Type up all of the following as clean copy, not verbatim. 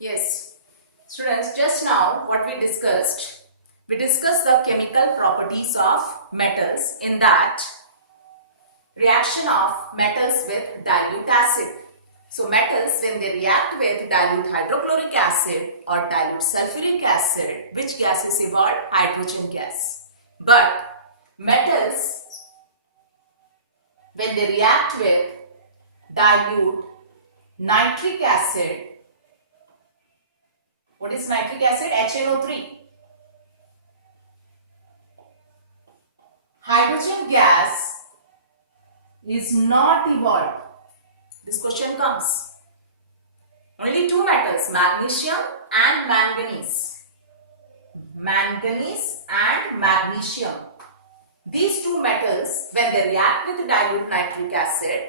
Yes, students, just now what we discussed the chemical properties of metals, in that reaction of metals with dilute acid. So metals, when they react with dilute hydrochloric acid or dilute sulfuric acid, which gas is evolved? Hydrogen gas. But metals, when they react with dilute nitric acid, what is nitric acid? HNO3. Hydrogen gas is not evolved. This question comes. Only two metals, magnesium and manganese. Manganese and magnesium. These two metals, when they react with dilute nitric acid,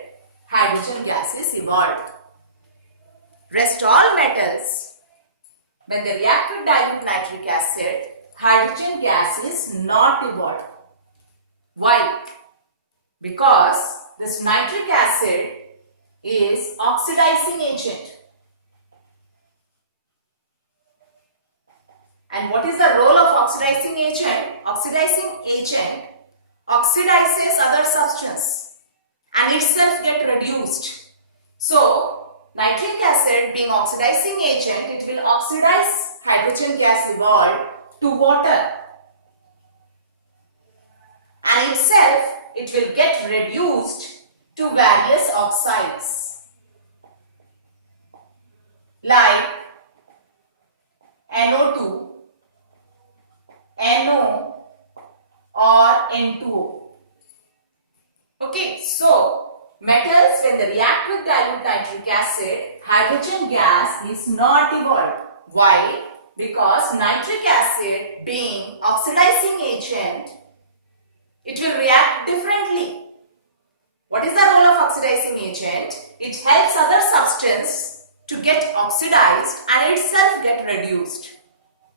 hydrogen gas is evolved. Rest all metals, when they react with dilute nitric acid, hydrogen gas is not evolved. Why? Because this nitric acid is oxidizing agent. And what is the role of oxidizing agent? Oxidizing agent oxidizes other substance and itself get reduced. So, nitric acid being oxidizing agent, it will oxidize hydrogen gas evolved to water. And itself, it will get reduced to various oxides like NO2, NO or N2O. Okay, so metals, when they react with dilute nitric acid, hydrogen gas is not evolved. Why? Because nitric acid being oxidizing agent, it will react differently. What is the role of oxidizing agent? It helps other substance to get oxidized and itself get reduced.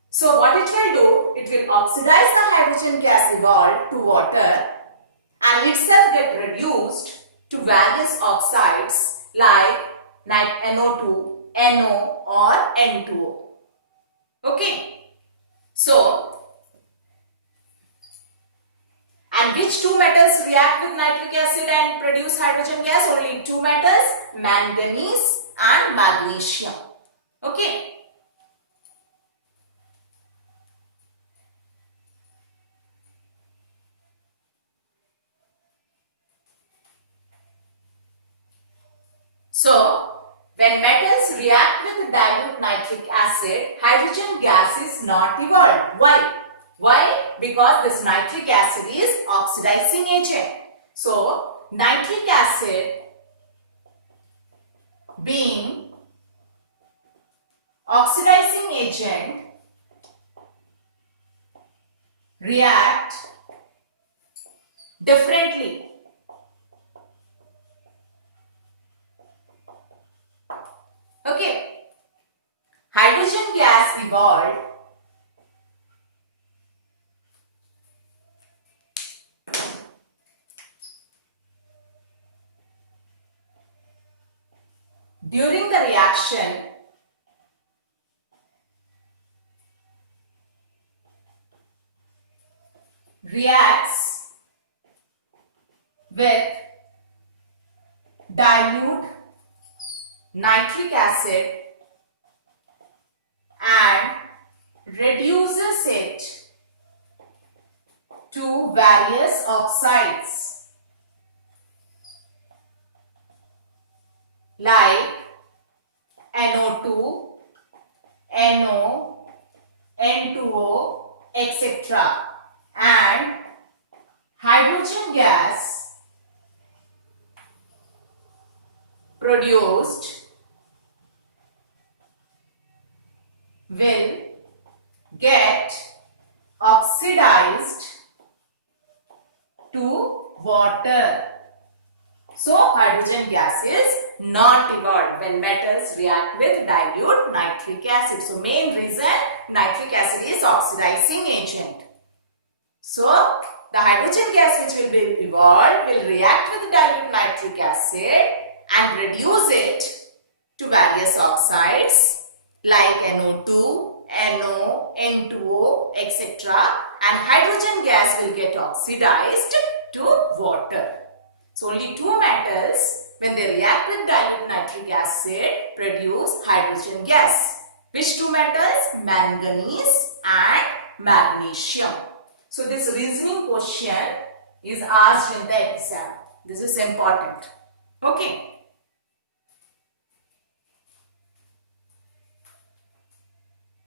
So what it will do? It will oxidize the hydrogen gas evolved to water and itself get reduced to various oxides like NO2, NO or N2O. Okay. So, and which two metals react with nitric acid and produce hydrogen gas? Only two metals, manganese and magnesium. Okay. So, when metals react with dilute nitric acid, hydrogen gas is not evolved. Why? Why? Because this nitric acid is oxidizing agent. So, nitric acid being oxidizing agent react differently. Okay. Hydrogen gas evolved during the reaction reacts with dilute nitric acid and reduces it to various oxides like NO2, NO, N2O, etc. And hydrogen gas produced will get oxidized to water. So, hydrogen gas is not evolved when metals react with dilute nitric acid. So, main reason nitric acid is oxidizing agent. So, the hydrogen gas which will be evolved will react with dilute nitric acid and reduce it to various oxides like NO2, NO, N2O, etc. and hydrogen gas will get oxidized to water. So only two metals, when they react with dilute nitric acid, produce hydrogen gas. Which two metals? Manganese and magnesium. So this reasoning question is asked in the exam. This is important. Okay.